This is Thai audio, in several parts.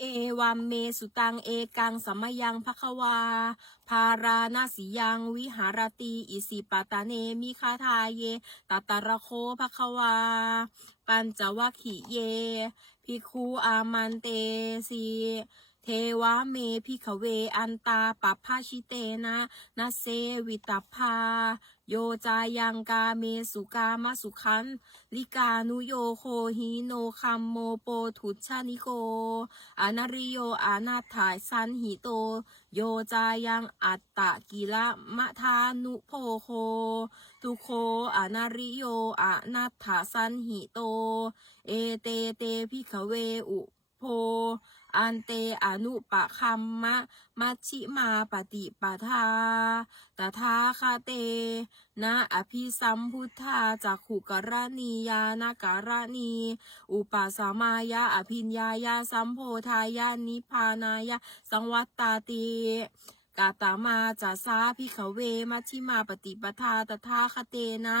เอวัมเมสุตังเอกังสัมมยังภควาพารานาสิยังวิหารติอิสิปตาเนมิคาทาเยตตระโคภควา ปัญจวัคคิเย พิกคูอามันเตสีเทวะเมพิขเวอันตาปัพพาชิเตนะนาเซวิตาภา โยจายังกาเมสุกามสุขันลิกานุโยโคหิโนคัมโมโปทุชานิโก อนาริโยอานาถายสันหิโต โยจายังอัตตะกิละมะทานุโพโค ทุโคอนาริโยอานาถาสันหิโต เอเตเตพิขเวอุโพ อันเตอนุปะคัมมะมัชชิมาปฏิปทาตถาคาเต นะอภิสัมพุทธาจากขุกรณียานาการณี อุปสมายาอภิญญายาสัมโพธายานิพานายาสังวัตตาติ กาตามาจาสาพิขเวมัชิมาปฏิปทาตถาคเตนะ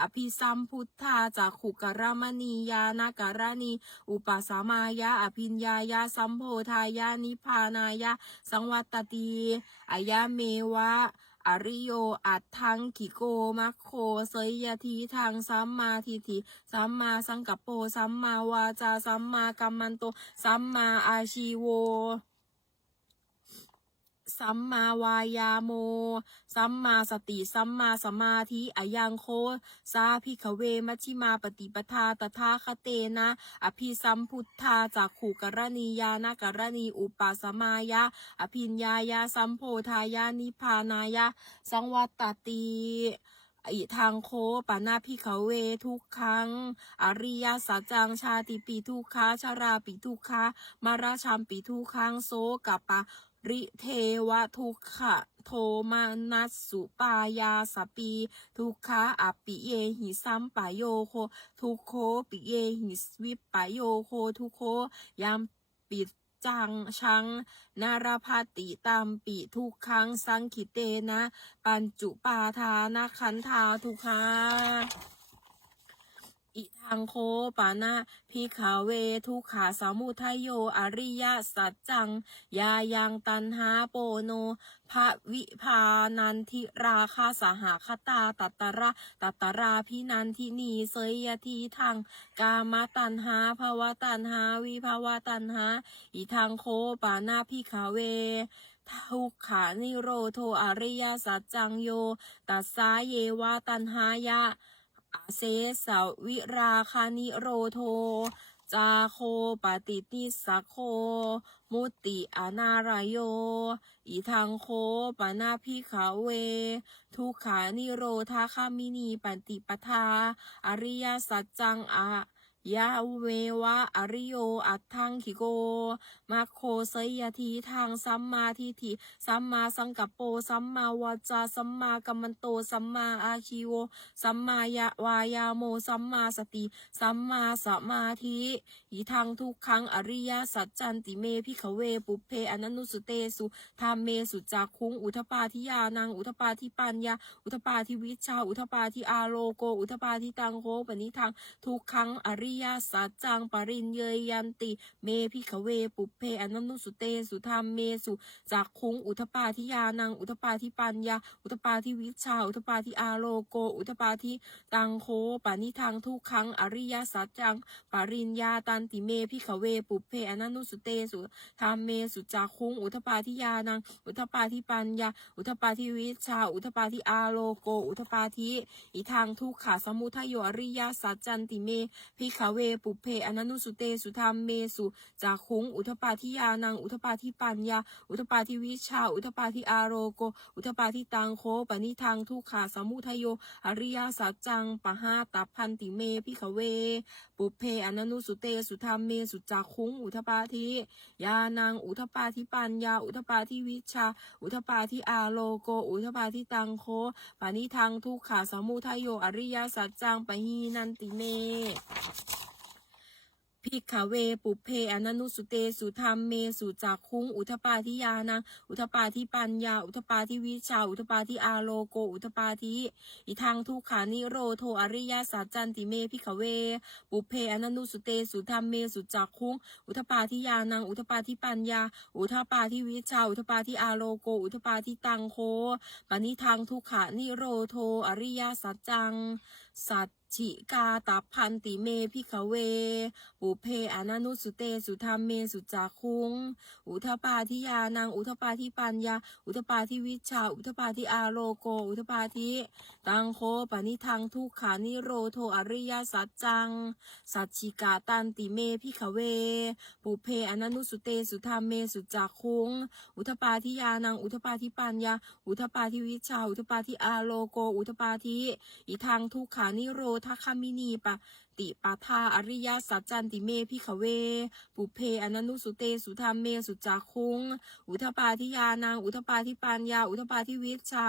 อภิสัมพุทธาจากขุกรมณียานาการณีอุปสามายาอภิญญายาสัมโพธายานิพานายาสังวัตตติอายะเมวะอริโยอัตทังกิโกมัคโคเสยยทีทางสัมมาทิฏฐิสัมมาสังกัปโปสัมมาวาจาสัมมากัมมันโตสัมมาอาชีโว สัมมาวายาโม สัมมาสติ สัมมาสมาธิอายังโค สาพิขเวมัชิมาปฏิปทาตถาคเตนะ อภิสัมพุทธาจากขู่กรณียานากรณีอุปาสมายะ อภิญญายาสัมโพธายานิพานายะ สังวัตตติอิทางโคปานาพิขเวทุกขังอริยสัจจังชาติปีทุกขาชาราปีทุกขามาราชัมปีทุกขังโสกับปะ ริเทวทุกขะโทมานัสสุปายาสปี ทุกขาอปิเยหิสัมปะโยโค ทุกโคปิเยหิสวิปปะโยโค ทุกโคยามปิจังชัง นารพาติตามปิทุกครั้งสังคิเตนะ ปัญจุปาทานาคันธาทุกขา อิทังโคปานะพิขาเวทุขาสามุทยโย อริยสัจจัง ยายังตันหาโปโนภะวิพานันทิราคาสหคตาตัตตระตัตตราพินันทินีเสยยทีทางกามตันหาภาวะตันหาวิภาวะตันหาอิทังโคปานาพิขาเวทุกขานิโรโทอริยสัจจังโย ตัสสาเยวาตันหายะ อาเซสาวิราคานิโรโท จาโคปฏิติสัโค มุติอานารายโยอีทังโคปนาพิขาเว ทุขานิโรธาคามินีปฏิปทา อริยสัจจังอะ ยะเววะอริโย อัตทังคิโก มาโคเสยทีทางสัมมาทิฏฐิสัมมาสังกัปโปสัมมาวาจาสัมมากัมมันโตสัมมาอาชีโวสัมมายะวายาโมสัมมาสติสัมมาสมาธิอีทางทุกขังอริยสัจจันติเมพิขเวปุเพอนันุสุเตสุธรรมเมสุจักคุงอุทปาทิยานังอุทปาทิปัญญาอุทปาทิวิชาอุทปาทิอาโลโกอุทปาทิตังโคปนิทังทุกขังอริริยสัจจังปริญเยยยันติ เมพิขเวปุเพอนันนุสุเตสุธรรมเมสุจักคุงอุทปาทิยานังอุทปาทิปัญญา อุทปาทิวิชา อุทปาทิอาโลโก อุทปาทิตังโคปานิทังทุกขังอริยสัจจังปริญญาตันติเมพิขเวปุเพอนันนุสุเตสุธรรมเมสุจักคุงอุทปาทิยานังอุทปาทิปัญญา อุทปาทิวิชา อุทปาทิอาโลโก อุทปาทิอีทางทุกขาสมุทโยอริยสัจจันติเมพิขเวปุเพอนันุสุเตสุธรรมเมสุจักคุงอุทปาทิยานังอุทปาทิปัญญา อุทปาทิวิชา อุทปาทิอาโรโก อุทปาทิตังโคปนิทางทุกขาสมุทโย อริยสัจจังปะหาตัพพันติเมพิขเว ปุเพอนันุสุเตสุธรรมเมสุจักคุงอุทปาทิยานังอุทปาทิปัญญา อุทปาทิวิชา อุทปาทิอาโลโก อุทปาทิตังโคปนิทางทุกขาสมุทโย อริยสัจจังปะหีนันติเม พิกขเว ปุเพอนันุสุเตสุธรรมเมสุจักคุงอุทปาทิยานังอุทปาทิปัญญา อุทปาทิวิชา อุทปาทิอาโลโก อุทปาทิอิทังทุกขานิโรโทอริยสัจจันติเมพิกขเว ปุเพอนันุสุเตสุธรรมเมสุจักคุงอุทปาทิยานังอุทปาทิปัญญา อุทปาทิวิชา อุทปาทิอาโลโก อุทปาทิตังโคปณิทังทุกขานิโรโทอริยสัจจังสัจ ฉิกาตับพันติเมพิขเวปุเพอนันุสุเตสุธรรมเมสุจักคุง อุทปาทิยานังอุทปาทิปัญญา อุทปาทิวิชา อุทปาทิอาโลโก อุทปาทิตังโคปนิทังทุกขานิโรโทอริยสัจจัง สัจฉิกาตันติเมพิขเว ปุเพอนันุสุเตสุธรรมเมสุจักคุง อุทปาทิยานังอุทปาทิปัญญา อุทปาทิวิชา อุทปาทิอาโลโก อุทปาทิอิทังทุกขานิโรธคามินีปะติปาทาอริยสัจจันติเมพิขเว ปุเพอนันุสุเตสุธรรมเมสุจักคุง อุทปาทิยานังอุทปาทิปัญญา อุทปาทิวิชา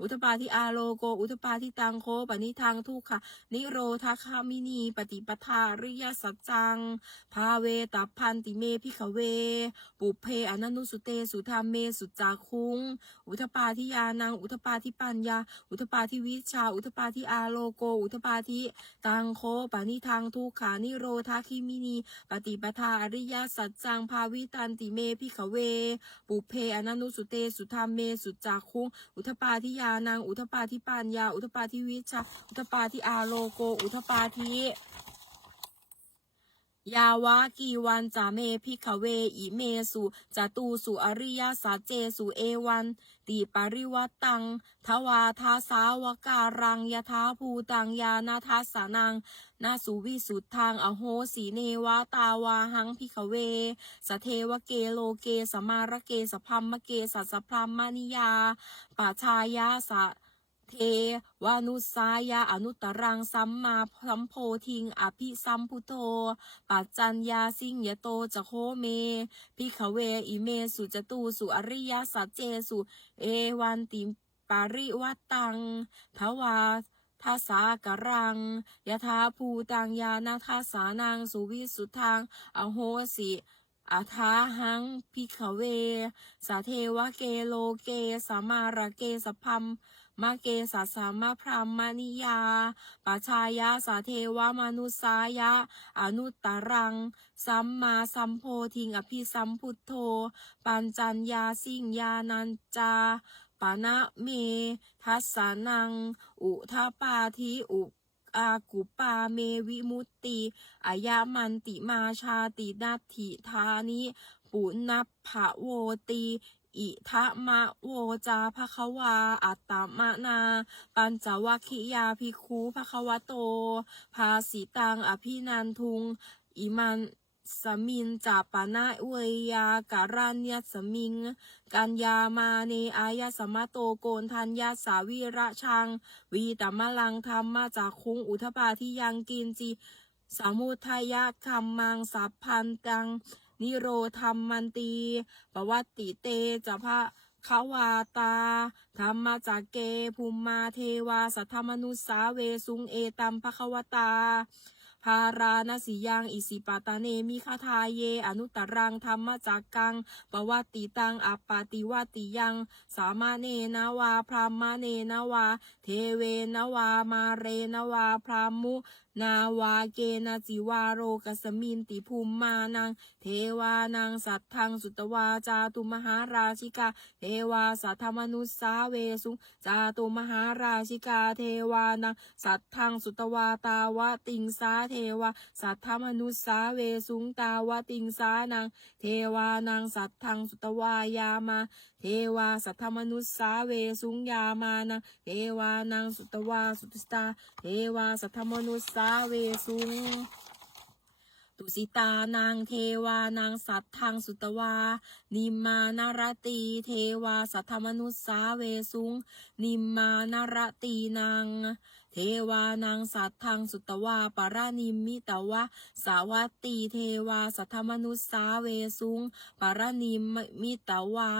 อุทปาทิอาโลโก อุทปาทิตังโคปนิทังทุกขะนิโรธคามินี ปฏิปทาอริยสัจจัง ภาเวตัพพันติเมพิขเว ปุเพอนันุสุเตสุธรรมเมสุจักคุง อุทปาทิยานังอุทปาทิปัญญา อุทปาทิวิชา อุทปาทิอาโลโก อุทปาธิตังโคปานิทังทุกขานิโรธาคิมินี ปฏิปทาอริยสัจจังภาวิตันติเมพิขเว ปุเพอนันุสุเตสุธรรมเมสุจักคุงอุทปาทิยานางอุทปาทิปัญญา อุทปาทิวิชา อุทปาทิอาโลโก อุทปาทิ ยาวากีวันจาเมพิขเวอิเมสุจตูสุอริยสัจเจสุเอวันติปาริวัตังทวาทาสาวการังยทาภูตังยานาทัสานังนาสุวิสุทธังอโหสีเนวาตาวาหังพิขเว สเทวเกโลเกสมารเกสพัมมะเกสัสพรามมานิยาปัชายาสะ เทวานุสายาอนุตตรังสัมมาสัมโพธิง อภิสัมพุโตปัจจัญญาสิงยโตจะโคเม พิขเวอิเมสุจตูสุอริยสัจเจสุ เอวันติปาริวัตังทวาทาสากรังยถาภูตังยานาทาสานังสุวิสุทธังอโหสิอาทาหังพิขเว สาเทวะเกโลเกสามาระเกสพัม มาเกสัสามาพรามมานิยาปัชายาสาเทวามนุสายะ อนุตตรัง สัมมาสัมโพธิงอภิสัมพุทโธ ปัญจัญญาสิงญานันจาปานะเม ทัสสานัง อุทาปาทิอุอากุปาเมวิมุตติอายามันติมาชาตินาถิธานิ ปุนัพพะโวตี อิทะมะโวจาภควา อัตตมะนา ปัญจวัคคิยาภิกขุภควโต ภาสิตังอภินันทุง อิมันสมินจาปนะเวยาการัญญสมิง กัญญามาเนอายสมะโตโกนทัญญาสาวีระชัง วีตมะลังธรรมมาจากคุงอุทปาที่ยังกินจีสมุทัยะคัมมังสัพพันตัง นิโรธรรมมันตีปวัตติเตจะพระขาวาตา ธรรมจักเกภูมมาเทวาสัทธมนุสสาเวสุงเอตัมภควตา ภาราณสียังอิสิปตาเนมิคาทาเย อนุตรังธรรมจากกังปวัตติตังอัปปาติวัตติยัง สามาเนนะวาพรามมาเนนะวา เทเวนวามาเรนวาพรามุนาวาเกนจิวาโรกสมินติภูมิมานัง เทวานังสัตทังสุตวาจาตุมหาราชิกา เทวาสัทธมนุสสาเวสุจาตุมหาราชิกา เทวานังสัตทังสุตวาตาวะติงสาเทวา สัทธมนุสสาเวสุงตาวติงสานังเทวานังสัทธังสุตวายามา เทวาสัทธมนุสสาเวสุงยามานังเทวานังสุตวาสุตสตา เทวาสัทธมนุสาเวสุง ตุสิตานางเทวานางสัตทังสุตวา นิมมานารตีเทวาสัทธมนุสสาเวสุง นิมมานารตีนางเทวานางสัตทังสุตวาปารานิมมิตวะสาวัตตีเทวาสัทธมนุสสาเวสุงปารานิมมิตวา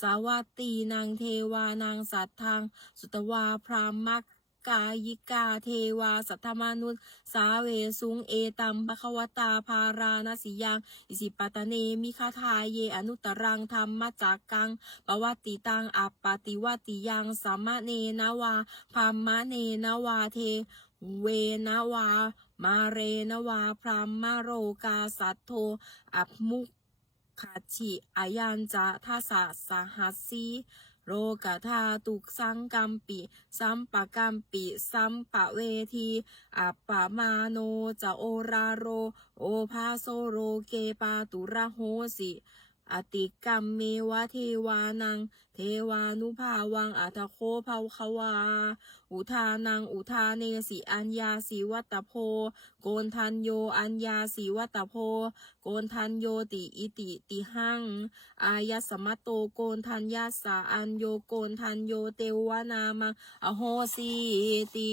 สาวัตตีนางเทวานางสัตทังสุตวาพรามมัก กายิกาเทวา สัทธมนุษย์สาเวสุงเอตัมภควตาภารานสิยังอิสิปตเนมิคาทายเยอนุตรังธรรมจักกังปวัตติตังอัปปติวัตติยังสัมมะเนนวาพามมะเนนวาเทเวนวา มาเรนวา พรามมาโรกาสัตโท อัปมุขขาชิอายันจะทัสสะสหัสสี โรกธาตุสังกัมปิสัมปะกัมปิสัมปะเวทีอัปปะมาโนจะโอราโร โอภาโซโรเกปาตุระโหสิ อติกรรมเมวะเทวานัง เทวานุภาวังอัตโคภาควา อุทานัง อุทาเนสิอัญญาสีวัตโพ โกนทันโยอัญญาสีวัตโพ โกนทันโยติอิติติหัง อายสมตโตโกนทัญญาสาอัญโยโกนทันโยเตวนามัง อโหสีติ